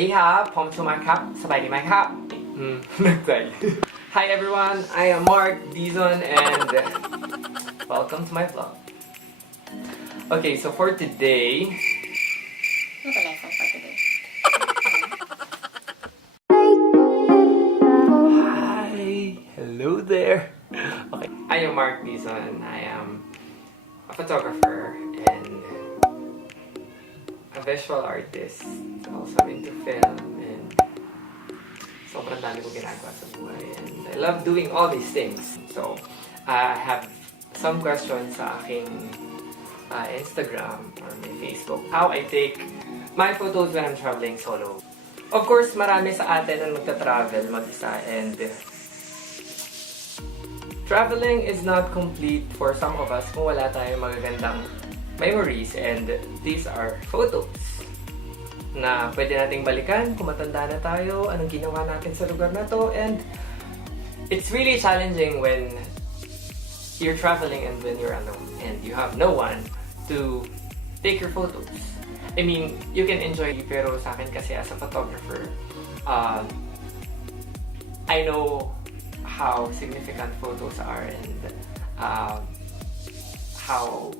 Sawadee Khrap ผมชูมาครับสบายดีไหมครับนึกใจ Hi everyone, I am IAMMARKDIZON and welcome to my vlog. Okay, so for today, What's the lesson for today? hi, hello there. Okay, I am IAMMARKDIZON. I am a photographer and a visual artist. Also into film and sobrang dami ko ginagawa sa buhay. And I love doing all these things. So, I have some questions sa aking Instagram or my Facebook. How I take my photos when I'm traveling solo. Of course, marami sa atin ang magta-travel mag-isa and traveling is not complete for some of us kung wala tayong magagandang memories, and these are photos na pwede nating balikan kung matanda na tayo, anong ginawa natin sa lugar na to. And it's really challenging when you're traveling and when you're alone and you have no one to take your photos. I mean, you can enjoy, pero sa akin kasi as a photographer, I know how significant photos are and how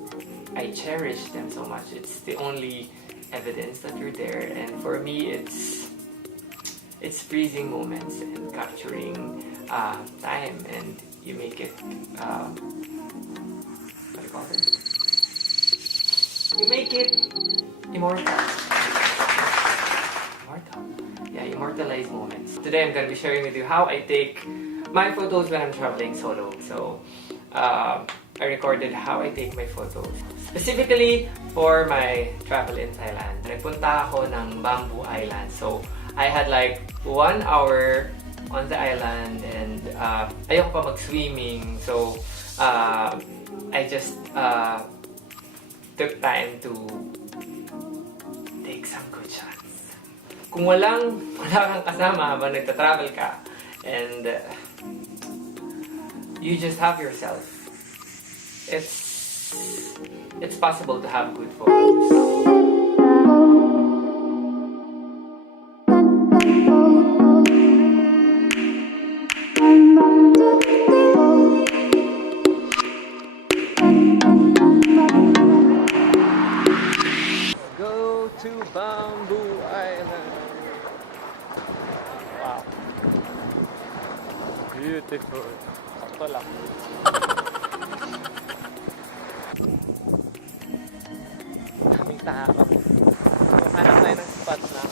I cherish them so much. It's the only evidence that you're there, and for me it's freezing moments and capturing time, and you make it what do you call it? You make it immortal. Yeah, immortalize moments. Today I'm gonna be sharing with you how I take my photos when I'm traveling solo. So I recorded how I take my photos. Specifically for my travel in Thailand. Nagpunta ako ng Bamboo Island. So I had like 1 hour on the island and ayoko pa mag-swimming. So I just took time to take some good shots. Kung wala kang kasama habang nagta-travel ka and you just have yourself, it's possible to have good photos. Go to Bamboo Island. Wow. Beautiful. Sakto lang. Daming tao. So, hanap tayo ng spot na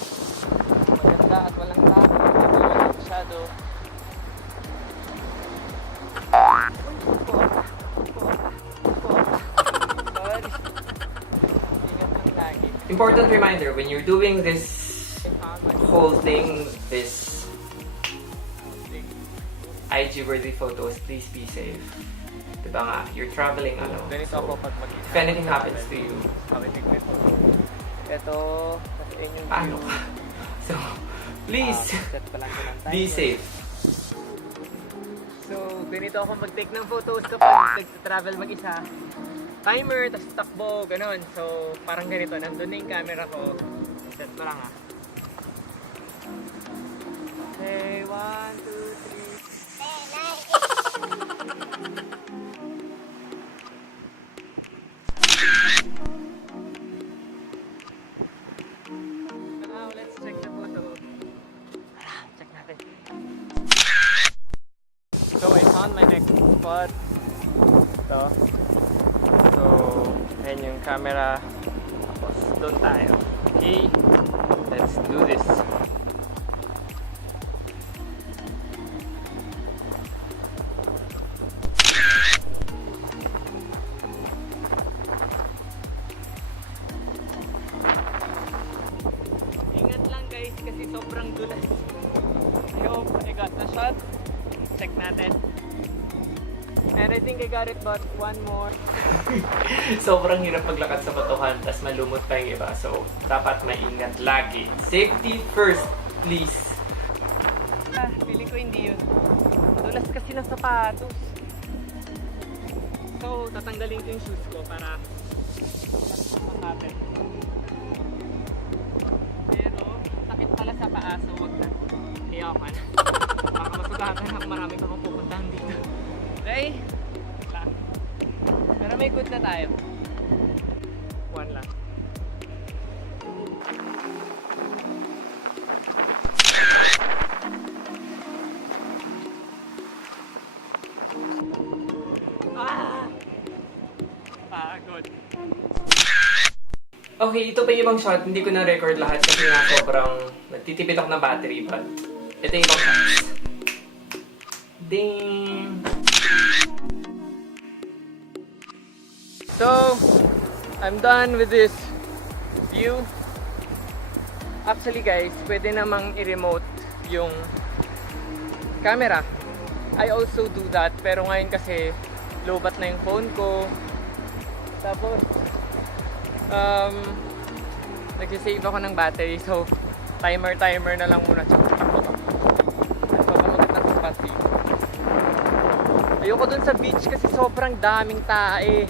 maganda at walang tao. Walang masyado. Important reminder, when you're doing this whole thing, this IG-worthy photos, please be safe. Diba nga, you're traveling alone. Ganito So, ako pag mag-isa. if anything happens to you, Ito, kasi yung paano ka? So, please, set pa lang ko ng be timer. safe. So, ganito ako mag-take ng photos kapag nag-travel mag-isa. Timer, tapos takbo, ganun. So, parang ganito, nandun na yung camera ko. Set pa lang ah. Okay, 1, 2, 3. Now, let's check the photo. Check natin. So, I found my next spot. Ito. So, ayan yung camera. Tapos, doon tayo. Okay, let's do this. Ingat lang guys, kasi sobrang dulas. I hope I got the shot. Check natin. And I think I got it, but one more. Sobrang hirap maglakad sa batuhan, tas malumot pa yung iba. So, dapat maingat lagi. Safety first, please. Feeling ko hindi yun. Madulas kasi ng sapatos. So, tatanggalin ko yung shoes ko para makapit. Pero, sakit pala pala sa paa, so wag na. Iyakan. Baka masugatan ako, marami pa akong pupuntahan dito. Okay? Lang. Pero may good na tayo. One lang. Good. Okay, ito pa yung ibang shot. Hindi ko na-record lahat kasi nga sobrang nagtitipid ako ng battery. But ito yung ibang shots. Ding! So, I'm done with this view. Actually guys, pwede namang i-remote yung camera. I also do that, pero ngayon kasi low-bat na yung phone ko. Tapos, nagsisave ako ng battery, so timer na lang muna. Sobrang magandang spot dito. Ayoko dun sa beach kasi sobrang daming tae.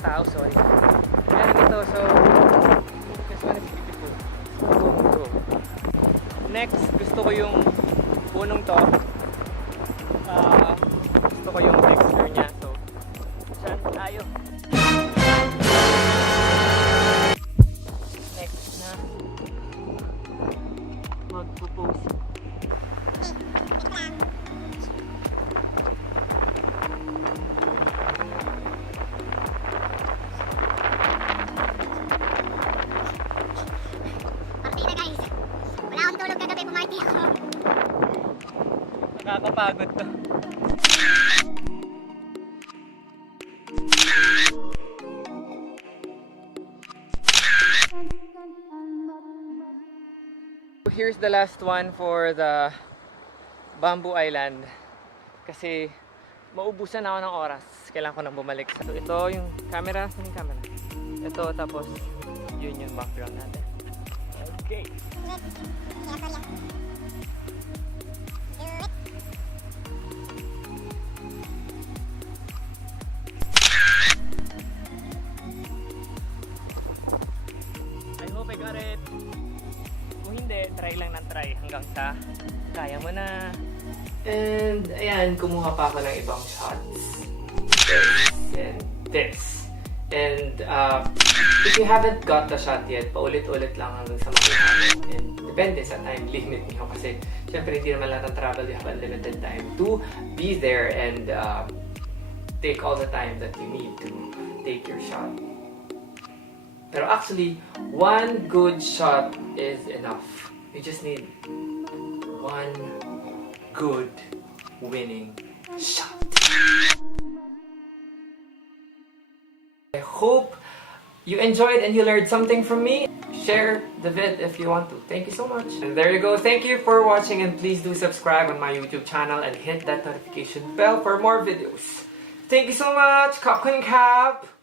Tao, sorry. Yan ito, so this one is beautiful. So, next, gusto ko yung punong to. Gusto ko yung texture niya, so dyan tayo. Next na magpo-post. Nakakapagod to. Here's the last one for the Bamboo Island. Kasi maubusan ako ng oras. Kailangan ko nang bumalik. So ito yung camera. Saan yung camera? Ito, tapos yun yung background natin. Okay. I hope I got it. Kung hindi, try lang ng try hanggang sa kaya mo na. And ayan, kumuha pa ako ng ibang shots. This and this. And if you haven't got the shot yet, paulit-ulit lang hanggang sa makuha mo. And depende sa time limit niyo kasi syempre hindi naman lahat ng travel, you have unlimited time to be there and take all the time that you need to take your shot. Pero actually, one good shot is enough. You just need one good winning shot. I hope you enjoyed and you learned something from me. Share the vid if you want to. Thank you so much. And there you go. Thank you for watching and please do subscribe on my YouTube channel and hit that notification bell for more videos. Thank you so much. Kanchanaburi.